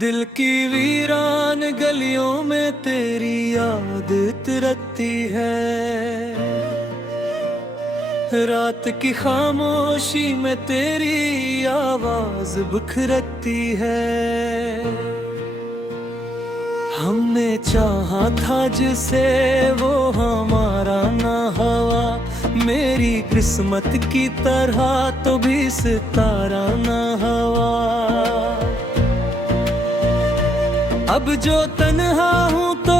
दिल की वीरान गलियों में तेरी याद तिरकती है। रात की खामोशी में तेरी आवाज बिखरती है। हमने चाहा था जिसे वो हमारा ना हुआ, मेरी किस्मत की तरह तो भी सितारा ना हुआ। अब जो तन्हा हूँ तो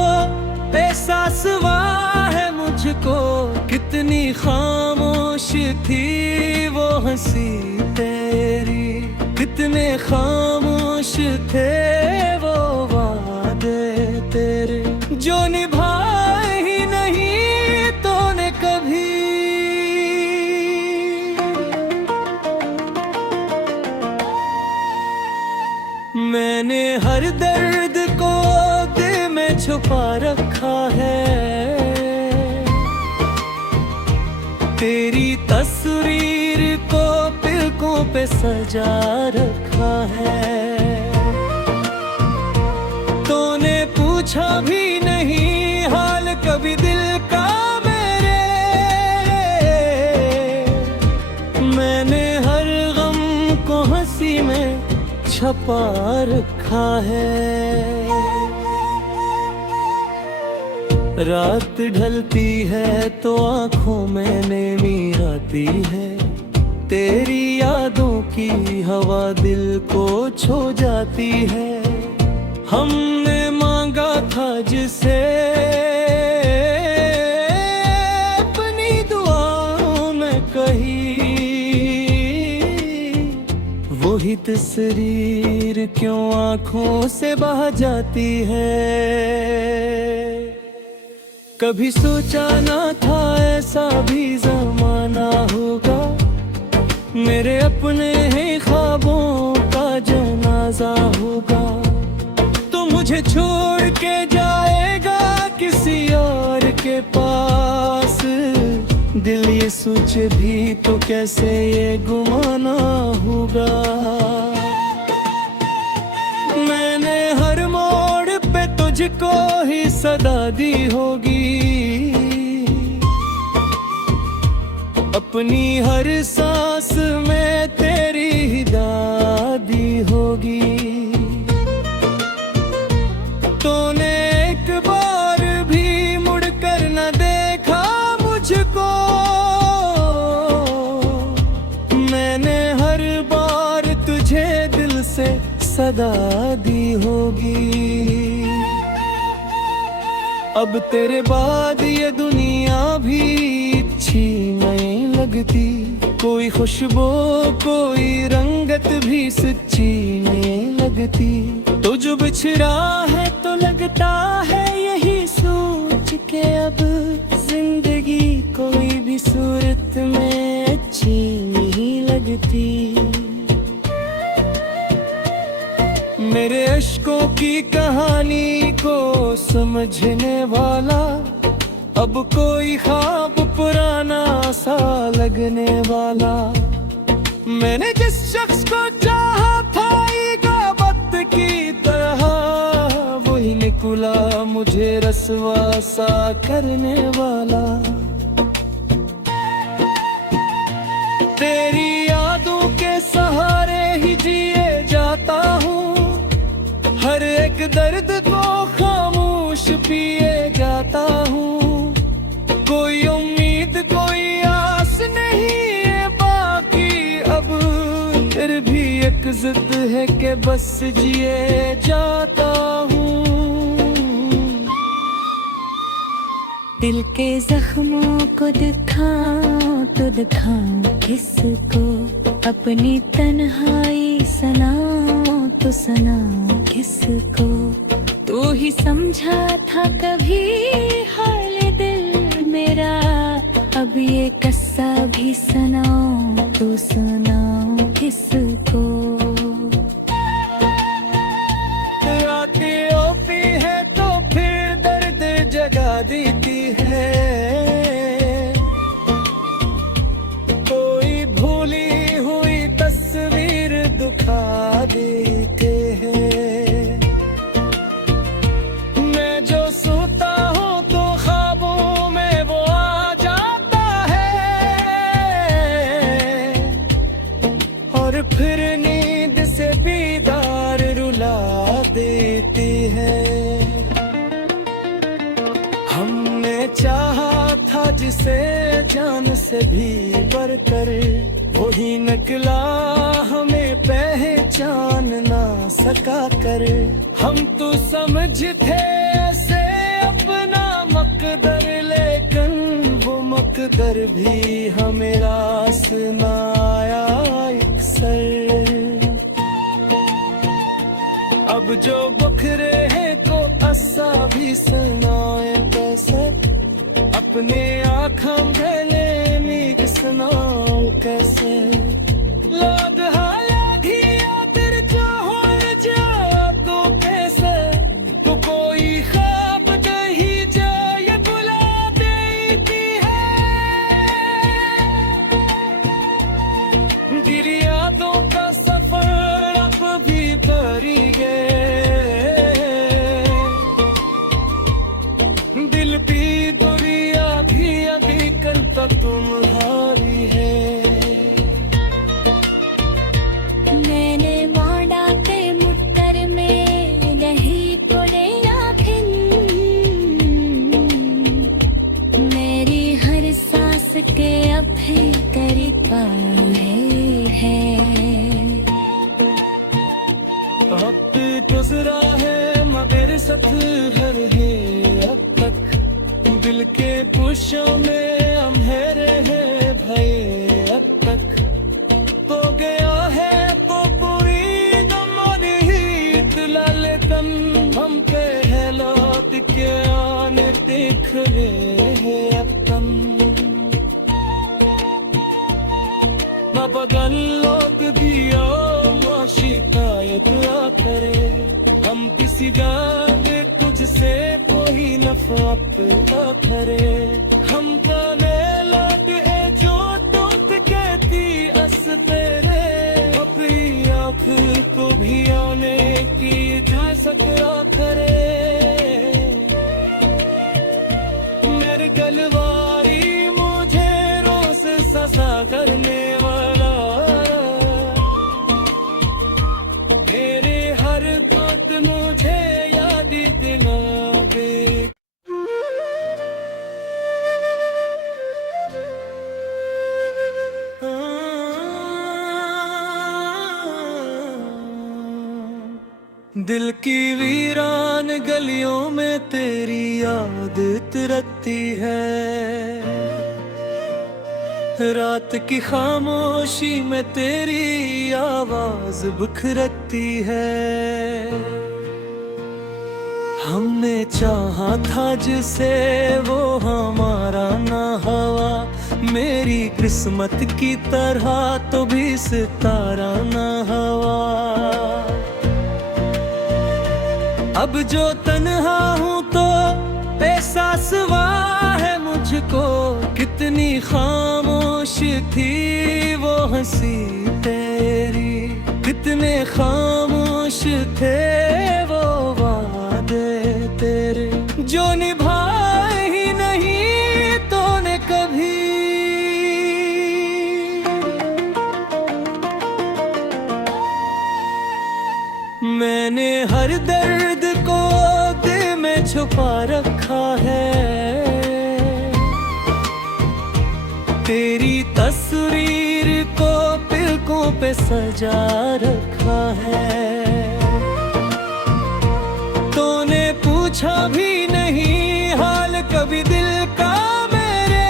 एहसास हुआ है मुझको, कितनी खामोश थी वो हंसी तेरी, कितने खामोश थे वो वादे तेरे, जो निभाए ही नहीं तूने कभी। मैंने हर दर्द को दिल में छुपा रखा है, तेरी तस्वीर को पलकों पे सजा रखा है। तूने पूछा भी नहीं हाल कभी दिल का मेरे, मैंने हर गम को हंसी में छपा रखा है। रात ढलती है तो आंखों में नेमी आती है, तेरी यादों की हवा दिल को छू जाती है। हमने मांगा था जिसे अपनी दुआओं में कही, वही तस्वीर क्यों आंखों से बह जाती है। कभी सोचा ना था ऐसा भी जमाना होगा, मेरे अपने ही ख्वाबों का जनाजा होगा। तो मुझे छोड़ के जाएगा किसी और के पास, दिल ये सोचे भी तो कैसे ये गुमाना होगा। मैंने हर मोड़ पे तुझको ही सदा दी होगी, अपनी हर सांस में तेरी ही दादी होगी। तूने एक बार भी मुड़कर न देखा मुझको, मैंने हर बार तुझे दिल से सदा दी होगी। अब तेरे बाद ये दुनिया भी अच्छी नहीं लगती, कोई खुशबू कोई रंगत भी सच्ची नहीं लगती। तो जो बिछड़ा है तो लगता है यही सोच के अब जिंदगी कोई भी सूरत में अच्छी नहीं लगती। मेरे अश्कों की कहानी को समझने वाला, अब कोई ख्वाब पुराना सा लगने वाला। मैंने जिस शख्स को चाहा पाएगा वक्त की तरह, वही निकला मुझे रस्वा सा करने वाला। तेरी यादों के सहारे ही जिए जाता हूँ, हर एक दर्द को खामोश पिए जाता हूँ। कोई उम्मीद कोई आस नहीं है बाकी अब, फिर भी एक जिद है कि बस जिए जाता हूँ। दिल के जख्मों को दिखाऊं तो दिखाऊं किसको, अपनी तन्हाई सुनाऊं तो सुनाऊं किसको। तू ही समझा था कभी हाल दिल मेरा, अब ये कस्सा भी सुनाऊं तो सुनाऊं किसको। रातें ओपी है तो फिर दर्द जगा देती है, कोई भूली हुई तस्वीर दुखा देते हैं। हमने चाहा था जिसे जान से भी बढ़कर, वही निकला हमें पहचान ना सका कर। हम तो समझते ऐसे अपना मकदर, लेकिन वो मकदर भी हमें रास ना आया अक्सर। अब जो बखरे हैं को असा भी सुनाए कैसे, अपने आँखों गले मीक सुनाओ कैसे। लाद हाया घिया तेरे जो हो जा तो कैसे, तो कोई ख्वाब नहीं जाए बुला देती है। दिल यादों का सफर अब भी भरी है, दिल की दुनिया भी अभी कल तक तुम्हारी है। मैंने मांडा के मुट्टर में नहीं कोड़े आखिन, मेरी हर सांस के अभी तरीका है। अब गुजरा है मगर सफर है अब तक, दिल के पुशों में अंधेरे हैं भये अब तक। तो गया है तो पूरी दम और हीत लाले तन, हम पे है लौट के आने देख रहे हैं अब तम। न बगल लौट दिया माँ शिकायत ना करे, हम किसी गाने तुझसे कोई नफरत ना करे। हम गाने लौट है जो तुझ कहती अस तेरे, अपनी आँख को भी आने की इजाज़त ना करे। मेरे गलवारी मुझे रोज सजा करने वाला, मेरे हर बात मुझे याद दिलावे। दिल की वीरान गलियों में तेरी याद तिरकती है, रात की खामोशी में तेरी आवाज बिखरती है। हमने चाहा था जिसे वो हमारा ना हवा, मेरी किस्मत की तरह तो भी सितारा ना हवा। अब जो तन्हा हूँ तो एहसास हुआ है मुझको, कितनी खामोश थी वो हंसी तेरी, कितने खामोश थे वो वादे तेरे, जो निभाए ही नहीं तूने कभी। मैंने हर दर्द को दिल में छुपा रखा है, तेरी तस्वीर को पलकों पे सजा रखा है। तूने पूछा भी नहीं हाल कभी दिल का मेरे,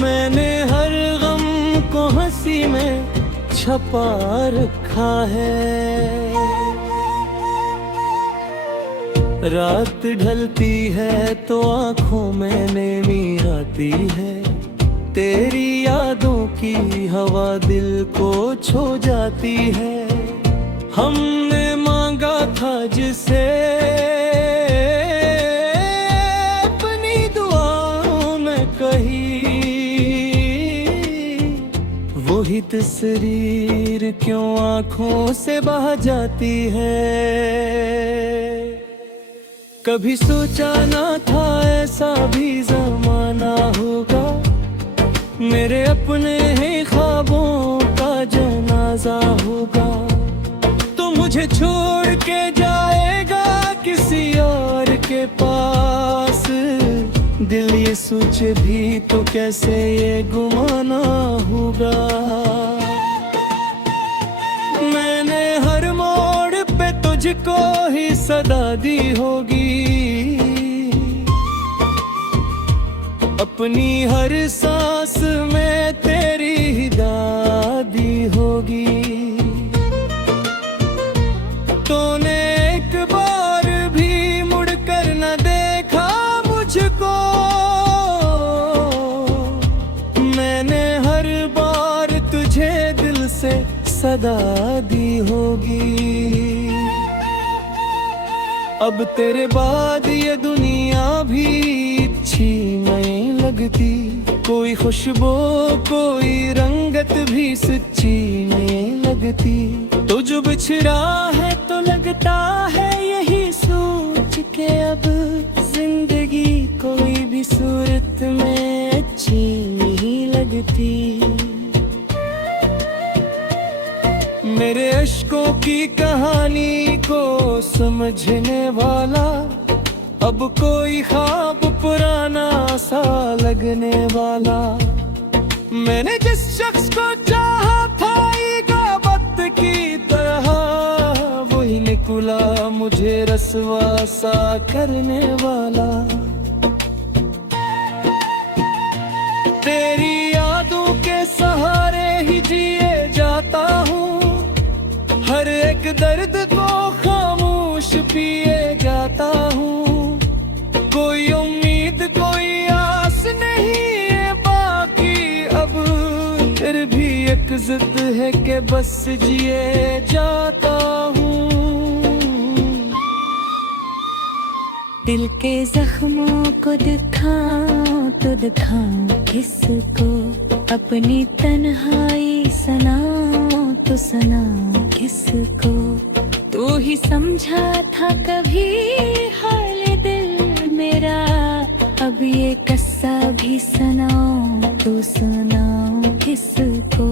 मैंने हर गम को हंसी में छपा रखा है। रात ढलती है तो आँखों में नमी आती है, तेरी यादों की हवा दिल को छू जाती है। हमने मांगा था जिसे अपनी दुआओं में कही, वही तस्वीर क्यों आँखों से बह जाती है। कभी सोचा ना था ऐसा भी जमाना होगा, मेरे अपने ही ख्वाबों का जनाजा होगा। तो मुझे छोड़ के जाएगा किसी और पास, दिल ये सोचे भी तो कैसे ये गुमाना होगा। मैंने हर मोड़ पे तुझको ही सदा दी होगी, अपनी हर सांस में तेरी ही दादी होगी। तूने एक बार भी मुड़कर न देखा मुझको, मैंने हर बार तुझे दिल से सदा दी होगी। अब तेरे बाद ये दुनिया भी अच्छी नहीं लगती, कोई खुशबू कोई रंगत भी सच्ची नहीं लगती। तो जो बिछड़ा है तो लगता है यही सोच के अब जिंदगी कोई भी सूरत में अच्छी नहीं लगती। मेरे अश्कों की कहानी को समझने वाला अब कोई ख्वाब पुराना सा लगने वाला। मैंने जिस शख्स को चाहा था वक्त की तरह, वही निकला मुझे रसवा सा करने वाला। तेरी यादों के सहारे ही जिए जाता हूँ, हर एक दर्द को खामोश पिए जाता हूँ। कोई उम्मीद कोई आस नहीं है बाकी अब, फिर भी एक जिद है कि बस जिए जाता हूँ। दिल के जख्मों को दिखाऊं तो दिखाऊं किसको, अपनी तन्हाई सुनाऊं तो सुनाऊं किसको। तू ही समझा था कभी हाल दिल मेरा, अब ये किस्सा भी सुनाऊं तो सुनाऊं किसको।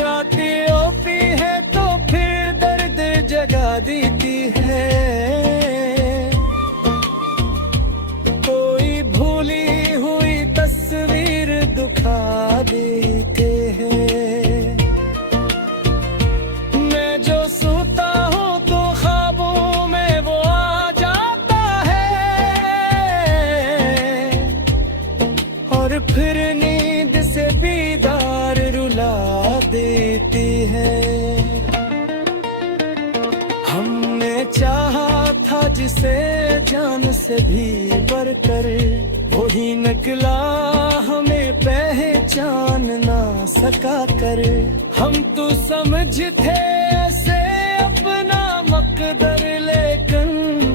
रातें ओपी है तो फिर दर्द जगा देती है, कोई भूली हुई तस्वीर दुखा देते हैं। मैं जो सोता हूँ तो ख्वाबों में वो आ जाता है, और फिर नींद से बीदार रुला देती है। हमने चाहा था जिसे जान से भी बढ़कर, वही निकला हमें पहचान ना सका कर। हम तो समझते ऐसे अपना मकदर, लेकिन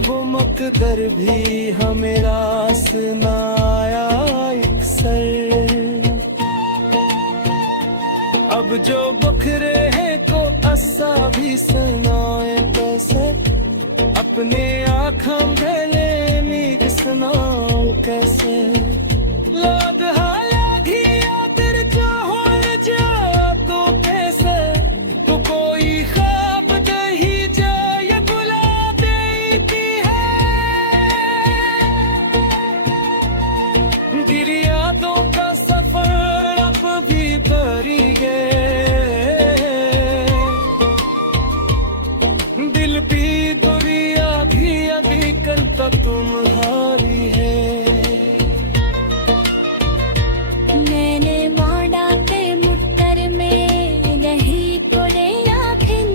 वो मकदर भी हमें रास ना आया अक्सर। अब जो बखरे हैं को अस्सा भी सुनाए कैसे, अपने आँखों गले मीत सुनाओ कैसे। लाद हाया घिया तेर जो हो जा तो कैसे, तो कोई ख्वाब दही जाए बुला देती है। दिल यादों का सफर अब भी भरी है, दिल की दुनिया भी अभी कल तक तुम्हारी है। मैंने मोड़ा के मुक्कर में नहीं कोरे आँखें,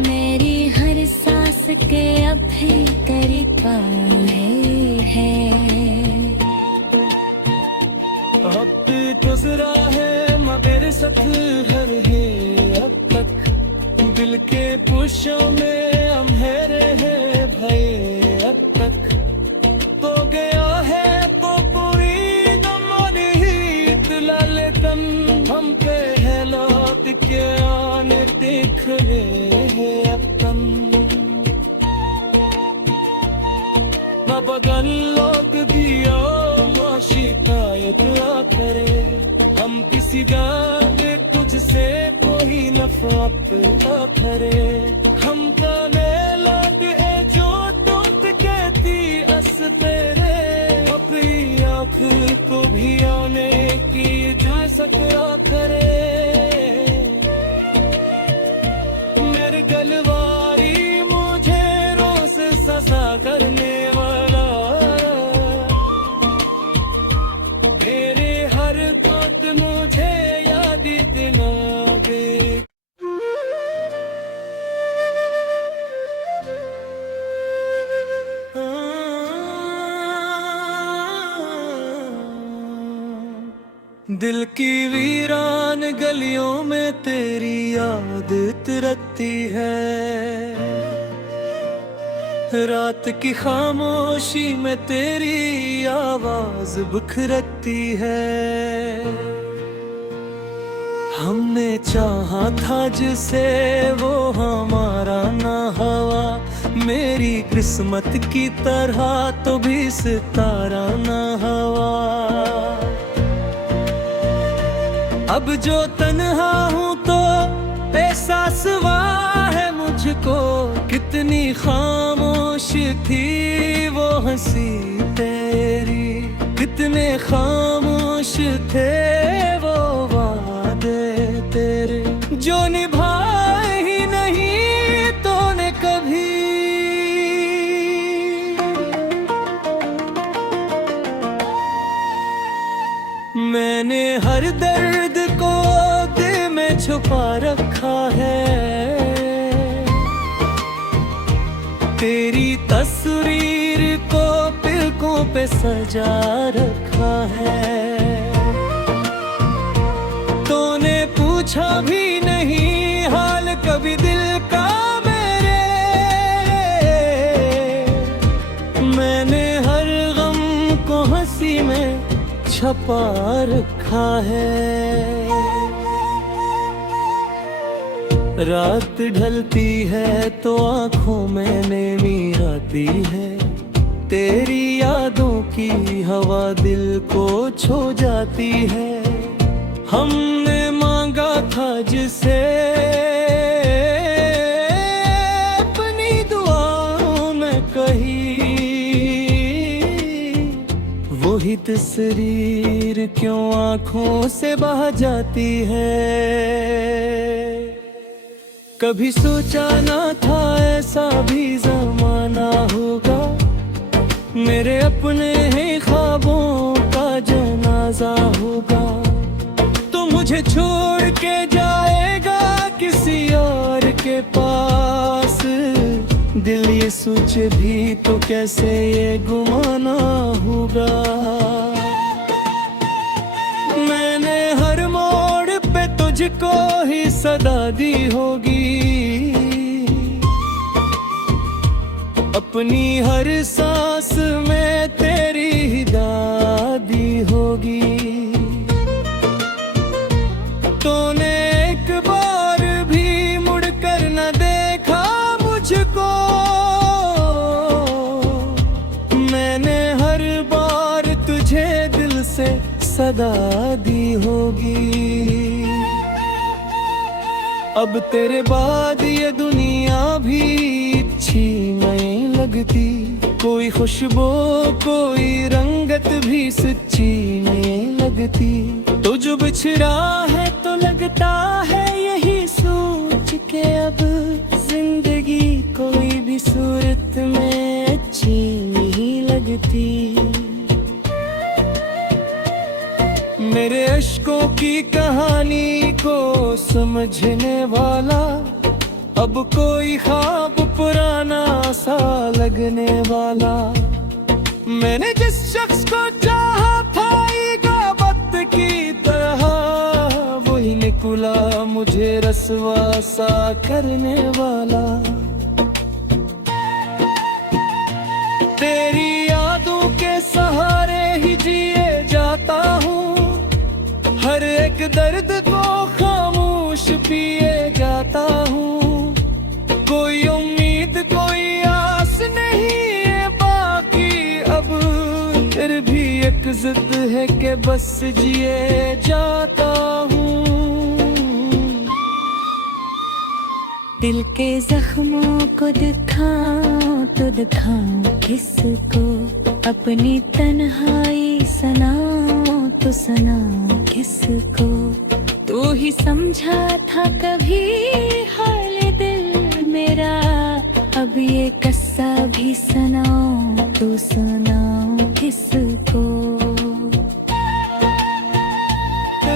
मेरी हर सांस के अब भी करीब है। अब गुजरा है मगर सफर है अब तक, दिल के पुशों में अंधेरे हैं भये अब तक। तो गया है तो पूरी दम और हीत लाले तन, हम पे है लौट के आने देख रहे हैं अब तन। न बदल लौट दिया माँ शिकायत ना करे, हम किसी गाने तुझसे कोई नफा मापता खरे हमका मेला दे जो तुत कहती अस तेरे अपनी आँख को भी आने की जा सकरा करे मेरे गलवारी मुझे रोज सजा करने वाला मेरे हर बात मुझे याद दिला दे दिल की वीरान गलियों में तेरी याद तिरकती है रात की खामोशी में तेरी आवाज बिखरती है हमने चाहा था जिसे वो हमारा ना हवा मेरी किस्मत की तरह तो भी सितारा ना हवा अब जो तन्हा हूँ तो एहसास हुआ है मुझको कितनी खामोश थी वो हंसी तेरी कितने खामोश थे वो वादे तेरे जो निभाए ही नहीं तूने कभी मैंने हर दर्द को दिल में छुपा रखा है तेरी तस्वीर को पलकों पे सजा रखा है तूने पूछा भी नहीं हाल कभी दिल का मेरे मैंने हर गम को हंसी में छपा रखा है रात ढलती है तो आंखों में नेमी आती है तेरी यादों की हवा दिल को छू जाती है हमने मांगा था जिसे अपनी दुआओं में कही वही तस्वीर क्यों आंखों से बह जाती है कभी सोचा ना था ऐसा भी जमाना होगा मेरे अपने ही ख्वाबों का जनाजा होगा तो मुझे छोड़ के जाएगा किसी और के पास दिल ये सोचे भी तो कैसे ये गुमाना होगा मैंने हर मोड़ पे तुझको ही सदा दी होगी अपनी हर सांस में तेरी ही दादी होगी तूने एक बार भी मुड़कर न देखा मुझको मैंने हर बार तुझे दिल से सदा दी होगी अब तेरे बाद ये दुनिया भी अच्छी नहीं लगती कोई खुशबू कोई रंगत भी सच्ची नहीं लगती तो जो बिछड़ा है तो लगता है यही सोच के अब जिंदगी कोई भी सूरत में अच्छी नहीं लगती मेरे अश्कों की कहानी को समझने वाला अब कोई ख्वाब पुराना सा लगने वाला मैंने जिस शख्स को चाहा पाएगा वक्त की तरह वही निकला मुझे रसवा सा करने वाला तेरी यादों के सहारे ही जिए जाता हूँ हर एक दर्द को खामोश पिए जाता हूँ कोई उम्मीद कोई आस नहीं है बाकी अब फिर भी एक जिद है कि बस जिए जाता हूँ दिल के जख्मों को दिखाऊं तो दिखाऊं किसको, अपनी तन्हाई सुनाऊं तो सुनाऊं किसको। तू ही समझा था कभी हाल दिल मेरा, अब ये किस्सा भी सुनाऊं तो सुनाऊं किसको।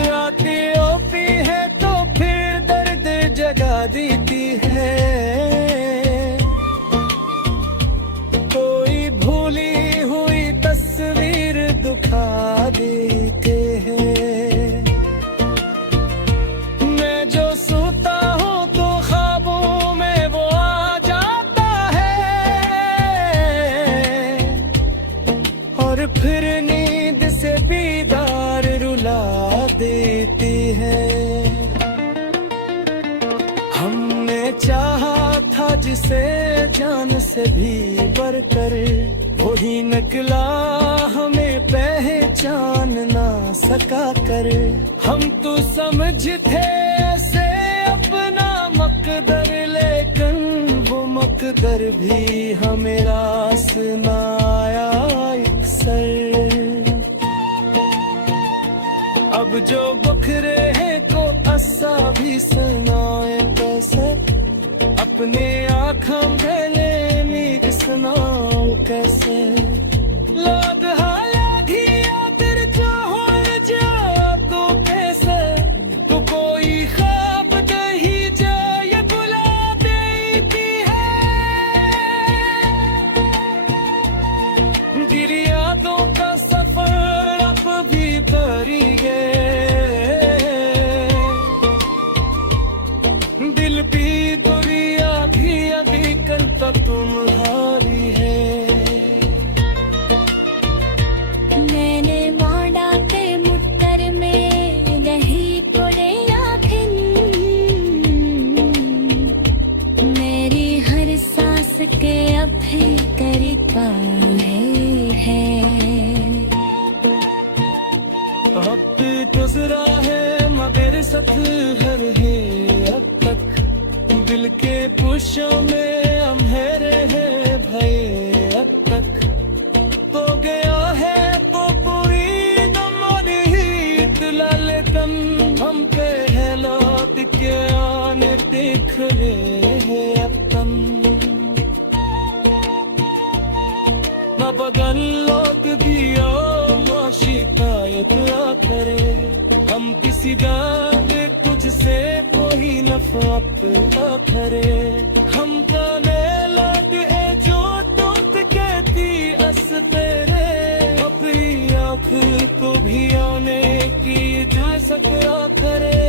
रातें ओपी है तो फिर दर्द जगा देती है, कोई भूली हुई तस्वीर दुखा देते हैं। मैं जो सोता हूँ तो ख्वाबों में वो आ जाता है, और फिर नींद से बीदार रुला देती है। हमने चाहा था जिसे जान से भी बढ़कर, वही निकला हमें पहचान ना सका कर। हम तो समझते ऐसे अपना मकदर, लेकिन वो मकदर भी हमें रास ना आया अक्सर। अब जो बखरे हैं को अस्सा भी सुनाए कैसे, अपने आँखों पहले नींद सुनाऊं कैसे। लाद हालात ही आकर चाहो जा तो कैसे, तो कोई ख्वाब दही जाए बुला देती है। दिल यादों का सफर अब भी भरी है, दिल की दुनिया भी अभी कल तक तुम्हारी है। मैंने मांडा के मुक्कर में रही पड़े आखिर, मेरी हर सांस के अभी करीब है। अब गुजरा है मगर सफर है अब तक, दिल के पुशों में अंधेरे है भय अब तक। तो गया है तो पूरी दम और हीत लाले दम, हम पे है लौट के आने देख रहे हैं अब तुम। ना बगल लौट दिया ना शिकायत ना करे, हम किसी गाने तुझसे कोई नफरत ना करे। हम ताने लौट है जो तुझ कहती अस तेरे, अपनी आँख को भी आने की जा सकरा करे।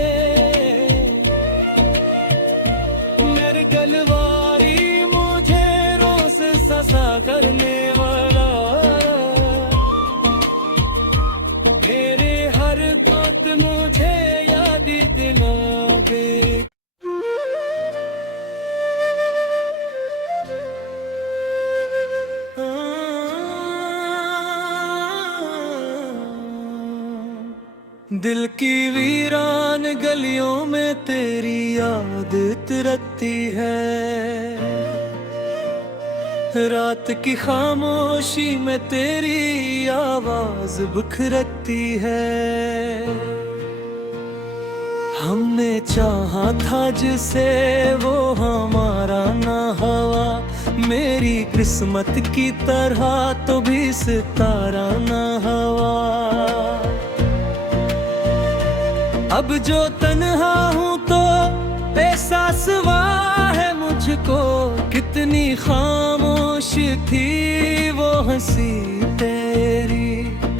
मेरे गलवारी मुझे रोज ससा करने वाला, मेरे हर बात मुझे याद दिलावे। दिल की वीरान गलियों में तेरी याद तिरकती है, रात की खामोशी में तेरी आवाज बिखरती है। हमने चाहा था जिसे वो हमारा ना हवा, मेरी किस्मत की तरह तो भी सितारा ना हवा। अब जो तन्हा हूँ तो एहसास हुआ है मुझको, कितनी खामोश थी वो हंसी तेरी,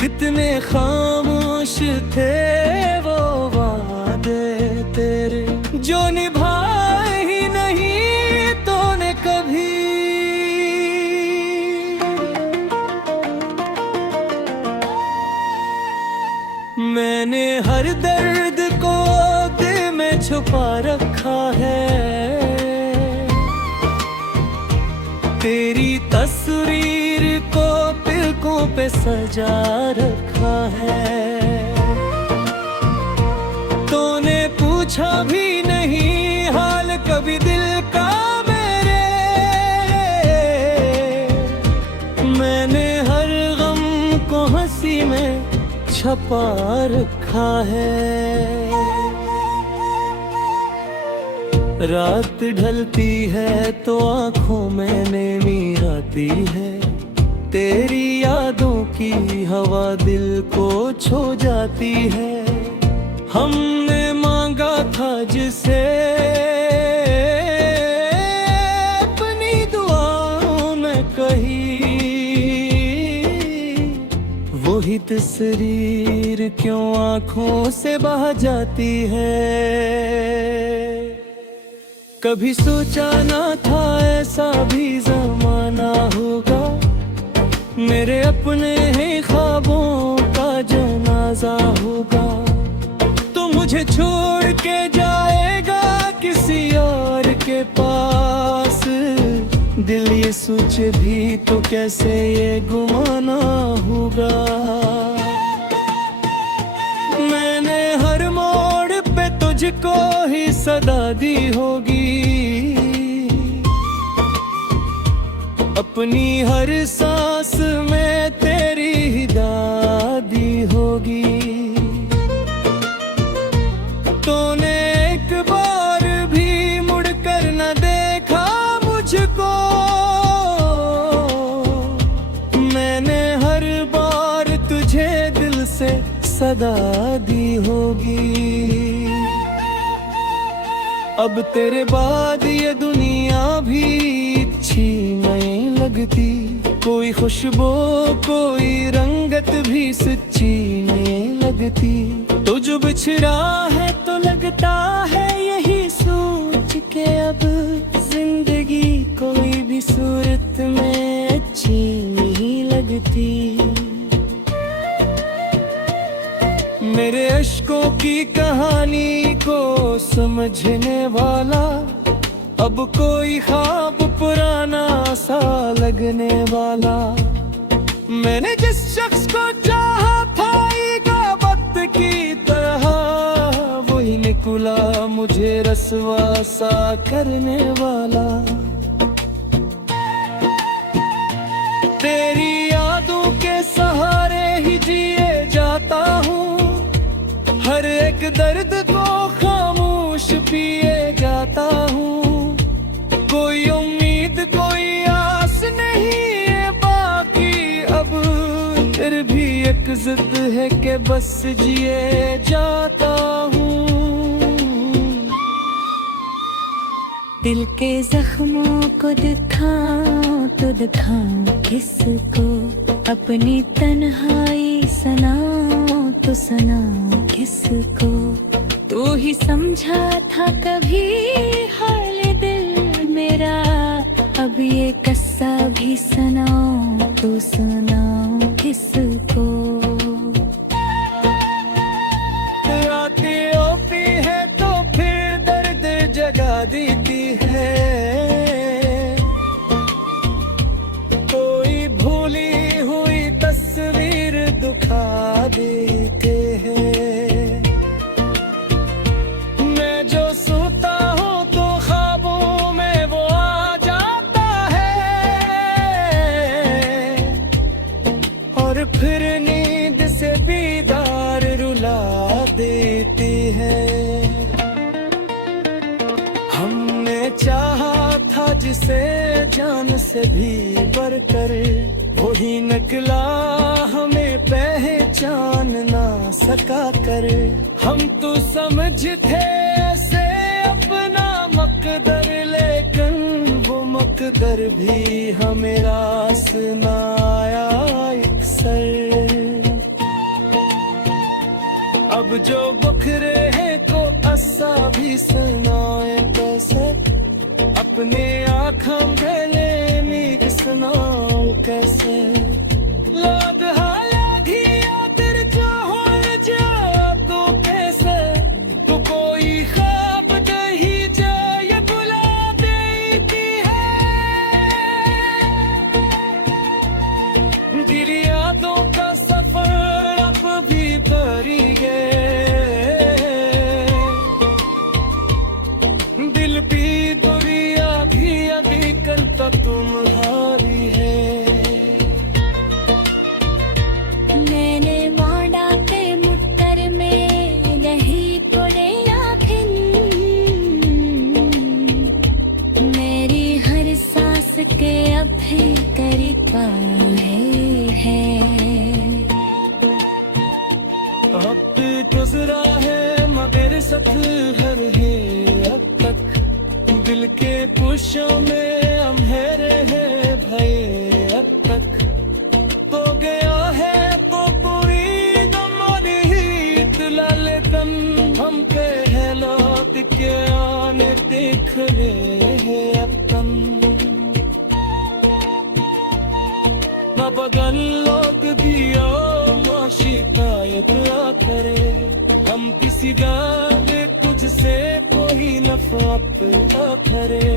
कितने खामोश थे वो वादे तेरे, जो निभाए ही नहीं तूने कभी। मैंने हर दर्द को दिल में छुपा रखा है, तेरी तस्वीर को पलकों पे सजा रखा है। तूने पूछा भी नहीं हाल कभी दिल छपा रखा है। रात ढलती है तो आंखों में नींद आती है, तेरी यादों की हवा दिल को छू जाती है। हमने मांगा था जिसे अपनी दुआओं में कही, वही तस्वीर क्यों आंखों से बह जाती है। कभी सोचा ना था ऐसा भी जमाना होगा, मेरे अपने ही ख्वाबों का जनाजा होगा। तो मुझे छोड़ के जाएगा किसी और के पास, दिल ये सोचे भी तो कैसे ये गुमाना होगा। मैंने हर मोड़ पे तुझको ही सदा दी होगी, अपनी हर सांस में तेरी ही दादी होगी। तूने एक बार भी मुड़कर न देखा मुझको, मैंने हर बार तुझे दिल से सदा दी होगी। अब तेरे बाद ये दुनिया भी अच्छी नहीं लगती, कोई खुशबू कोई रंगत भी सच्ची नहीं लगती। तो जो बिछड़ा है तो लगता है यही सोच के अब जिंदगी कोई भी सूरत में अच्छी नहीं लगती। मेरे अश्कों की कहानी को समझने वाला अब कोई ख्वाब पुराना सा लगने वाला। मैंने जिस शख्स को चाहा था वक्त की तरह, वही निकला मुझे रस्वा सा करने वाला। तेरी यादों के सहारे ही जिए जाता हूँ, हर एक दर्द को खामोश पिए जाता हूँ। कोई उम्मीद कोई आस नहीं है बाकी अब, फिर भी एक जिद है कि बस जिए जाता हूँ। दिल के जख्मों को दिखाऊं तो दिखाऊं किसको, अपनी तन्हाई सुनाऊं तो सुनाऊं किसको। तू ही समझा था कभी हाल दिल मेरा, अब ये किस्सा भी सुनाऊं तो सुनाऊं किसको। रातें ओपी है तो फिर दर्द जगा देती है, कोई भूली हुई तस्वीर दुखा देते हैं। मैं जो सोता हूँ तो ख्वाबों में वो आ जाता है, और फिर नींद से बीदार रुला देती है। हमने चाहा था जिसे जान से भी बढ़कर, वही निकला हमें पहचान ना सका कर। हम तो समझते ऐसे अपना मकदर, लेकिन वो मकदर भी हमें रास ना आया अक्सर। अब जो बखरे हैं को अस्सा भी सुनाए कैसे, अपने आँखों गले में सुनाऊं कैसे। लाद हाया घिया तेरे जो हो जा तो कैसे, तो कोई ख्वाब दही जाए बुला देती है। दिल यादों का सफर अब भी भरी गए, दिल भी दुनिया भी अभी कल तक तुम्हारी है। है अब गुजरा है मगर सफर है अब तक दिल के पुशों में अंधेरे है भये अब तक तो गया है तो पूरी दम और हीत लाले तन हम पे लौट के आने देख रहे हैं अब तन ना बदल लौट दिया माँ शिकायत ना करे हम किसी गाने तुझसे कोई नफरत ना करे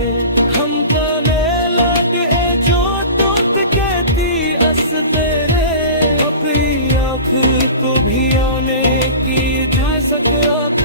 हम गाने लगे जो तुझ कहती हंस तेरे अपनी आँख को भी आने की जा सकता